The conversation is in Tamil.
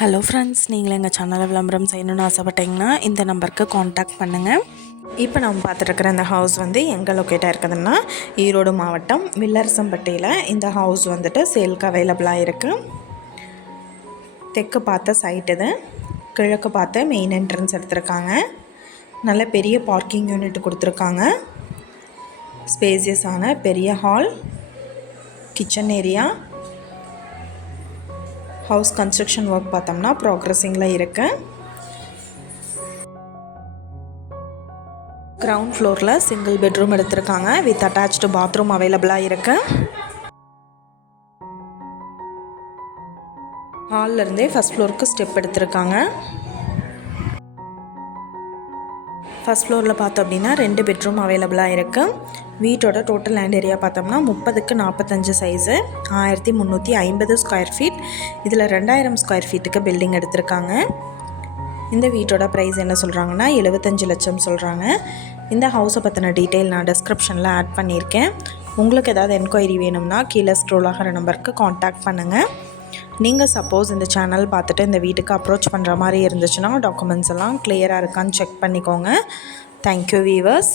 ஹலோ ஃப்ரெண்ட்ஸ், நீங்கள் எங்கள் சேனலில் விளம்பரம் செய்யணுன்னு ஆசைப்பட்டீங்கன்னா இந்த நம்பருக்கு காண்டாக்ட் பண்ணுங்கள். இப்போ நம்ம பார்த்துட்ருக்குற இந்த ஹவுஸ் எங்கே லொக்கேட்டாக இருக்குதுன்னா ஈரோடு மாவட்டம் வில்லரசம்பட்டியில் இந்த ஹவுஸ் சேலுக்கு அவைலபிளாக இருக்குது. தெற்கு பார்த்த சைட் இது, கிழக்கு பார்த்த மெயின் என்ட்ரன்ஸ் எடுத்திருக்காங்க. நல்ல பெரிய பார்க்கிங் யூனிட் கொடுத்துருக்காங்க. ஸ்பேசியஸான பெரிய hall, kitchen area. House construction work பார்த்தோம்னா ப்ராக்ரஸிங்கில் இருக்குது. கிரவுண்ட் ஃப்ளோரில் சிங்கிள் பெட்ரூம் எடுத்திருக்காங்க வித் அட்டாச்டு பாத்ரூம் அவைலபிளாக இருக்குது. ஹால்லேருந்தே ஃபஸ்ட் ஃப்ளோருக்கு ஸ்டெப் எடுத்திருக்காங்க. ஃபஸ்ட் ஃப்ளோரில் பார்த்தோம் அப்படின்னா 2 பெட்ரூம் அவைலபிளாக இருக்குது. வீட்டோட டோட்டல் லேண்ட் ஏரியா பார்த்தோம்னா 30க்கு 45 சைஸு, 1350 ஸ்கொயர் ஃபீட். இதில் 2000 ஸ்கொயர் ஃபீட்டுக்கு பில்டிங் எடுத்திருக்காங்க. இந்த வீட்டோட ப்ரைஸ் என்ன சொல்கிறாங்கன்னா 75 லட்சம் சொல்கிறாங்க. இந்த ஹவுஸை பற்றின டீட்டெயில் நான் டிஸ்கிரிப்ஷனில் ஆட் பண்ணியிருக்கேன். உங்களுக்கு ஏதாவது என்கொயரி வேணும்னா கீழே ஸ்க்ரோல் ஆகிற நம்பருக்கு காண்டாக்ட் பண்ணுங்கள். நீங்கள் சப்போஸ் இந்த சேனல் பார்த்துட்டு இந்த வீட்டுக்கு அப்ரோச் பண்ணுற மாதிரி இருந்துச்சுன்னா டாக்குமெண்ட்ஸ் எல்லாம் கிளியராக இருக்கான்னு செக் பண்ணிக்கோங்க. Thank you viewers.